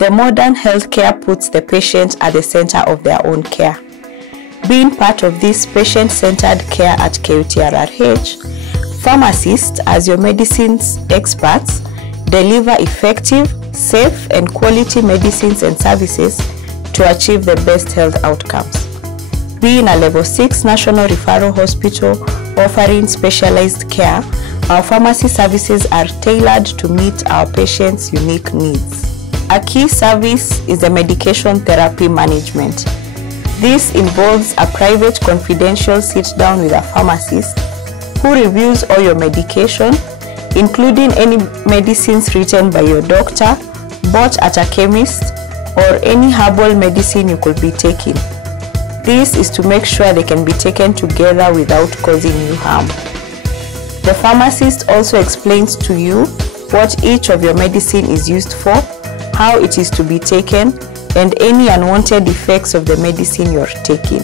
The modern healthcare puts the patient at the center of their own care. Being part of this patient-centered care at KUTRRH, pharmacists, as your medicines experts, deliver effective, safe, and quality medicines and services to achieve the best health outcomes. Being a Level 6 National Referral Hospital offering specialized care, our pharmacy services are tailored to meet our patients' unique needs. A key service is the medication therapy management. This involves a private confidential sit-down with a pharmacist who reviews all your medication, including any medicines written by your doctor, bought at a chemist, or any herbal medicine you could be taking. This is to make sure they can be taken together without causing you harm. The pharmacist also explains to you what each of your medicine is used for, how it is to be taken, and any unwanted effects of the medicine you're taking.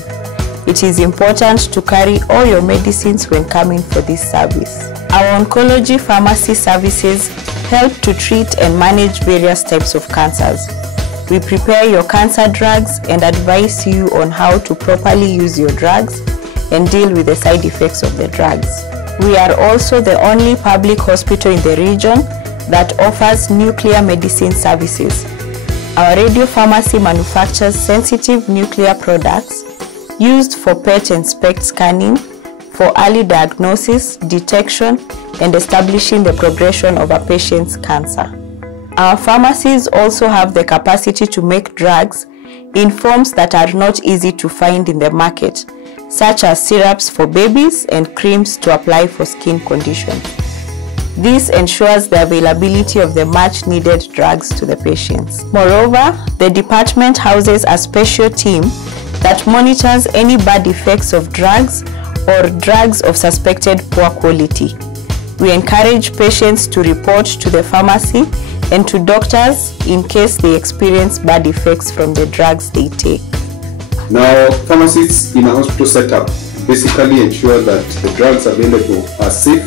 It is important to carry all your medicines when coming for this service. Our oncology pharmacy services help to treat and manage various types of cancers. We prepare your cancer drugs and advise you on how to properly use your drugs and deal with the side effects of the drugs. We are also the only public hospital in the region that offers nuclear medicine services. Our radio pharmacy manufactures sensitive nuclear products used for PET and SPECT scanning for early diagnosis, detection, and establishing the progression of a patient's cancer. Our pharmacies also have the capacity to make drugs in forms that are not easy to find in the market, such as syrups for babies and creams to apply for skin conditions. This ensures the availability of the much needed drugs to the patients. Moreover, the department houses a special team that monitors any bad effects of drugs or drugs of suspected poor quality. We encourage patients to report to the pharmacy and to doctors in case they experience bad effects from the drugs they take. Now, pharmacists in a hospital setup basically ensure that the drugs available are safe,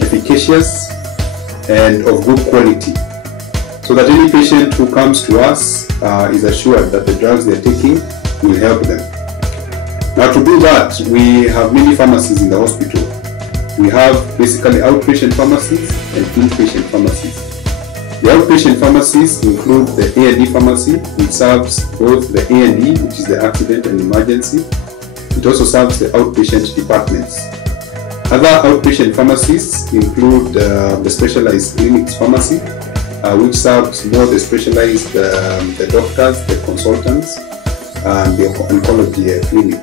efficacious, and of good quality, so that any patient who comes to us is assured that the drugs they're taking will help them. Now, to do that, we have many pharmacies in the hospital. We have basically outpatient pharmacies and inpatient pharmacies. The outpatient pharmacies include the A&E pharmacy, which serves both the A&E, which is the accident and emergency. It also serves the outpatient departments. Other outpatient pharmacies include the specialized clinics pharmacy, which serves more the specialized the doctors, the consultants, and the oncology clinic.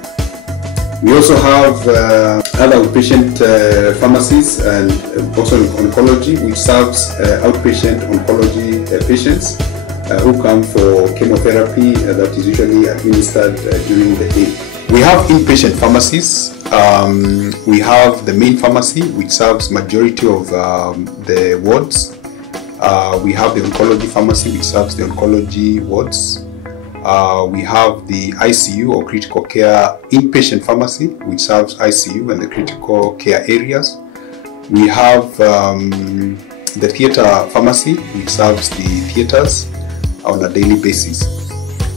We also have other outpatient pharmacies and also oncology, which serves outpatient oncology patients who come for chemotherapy that is usually administered during the day. We have inpatient pharmacies. We have the main pharmacy, which serves majority of the wards. We have the oncology pharmacy, which serves the oncology wards. We have the ICU or critical care inpatient pharmacy, which serves ICU and the critical care areas. We have the theatre pharmacy, which serves the theatres on a daily basis.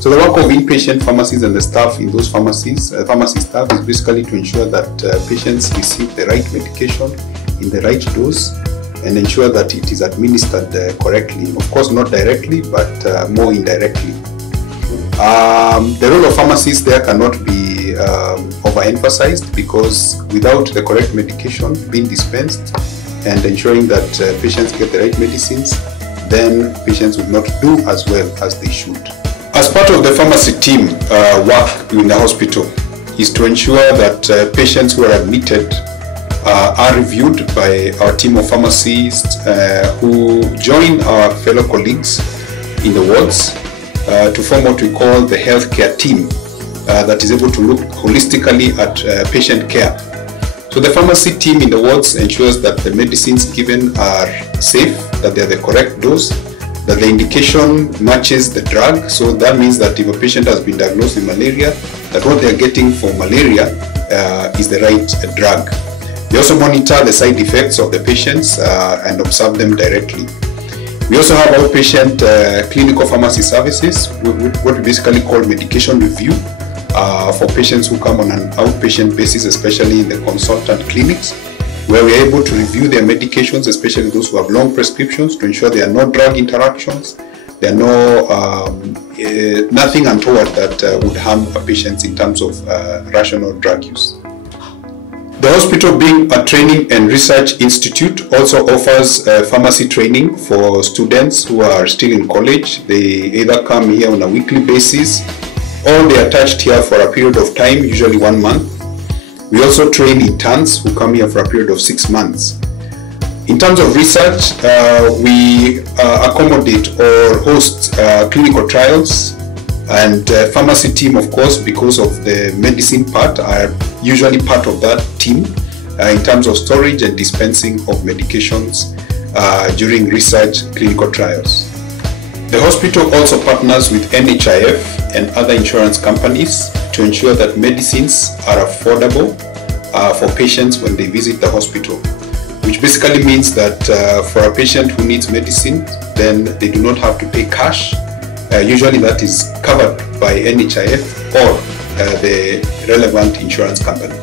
So the work of inpatient pharmacies and the staff in those pharmacies, pharmacy staff, is basically to ensure that patients receive the right medication in the right dose and ensure that it is administered correctly. Of course, not directly, but more indirectly. The role of pharmacists there cannot be overemphasized, because without the correct medication being dispensed and ensuring that patients get the right medicines, then patients will not do as well as they should. As part of the pharmacy team work in the hospital is to ensure that patients who are admitted are reviewed by our team of pharmacists who join our fellow colleagues in the wards to form what we call the healthcare team that is able to look holistically at patient care. So the pharmacy team in the wards ensures that the medicines given are safe, that they are the correct dose, that the indication matches the drug. So that means that if a patient has been diagnosed with malaria, that what they are getting for malaria is the right drug. They also monitor the side effects of the patients and observe them directly. We also have outpatient clinical pharmacy services, what we basically call medication review for patients who come on an outpatient basis, especially in the consultant clinics, where we're able to review their medications, especially those who have long prescriptions, to ensure there are no drug interactions, there are no nothing untoward that would harm a patient in terms of rational drug use. The hospital, being a training and research institute, also offers pharmacy training for students who are still in college. They either come here on a weekly basis or they are attached here for a period of time, usually 1 month. We also train interns who come here for a period of 6 months. In terms of research, we accommodate or host clinical trials, and pharmacy team, of course, because of the medicine part, are usually part of that team in terms of storage and dispensing of medications during research clinical trials. The hospital also partners with NHIF and other insurance companies to ensure that medicines are affordable for patients when they visit the hospital, which basically means that for a patient who needs medicine, then they do not have to pay cash. Usually that is covered by NHIF or the relevant insurance company.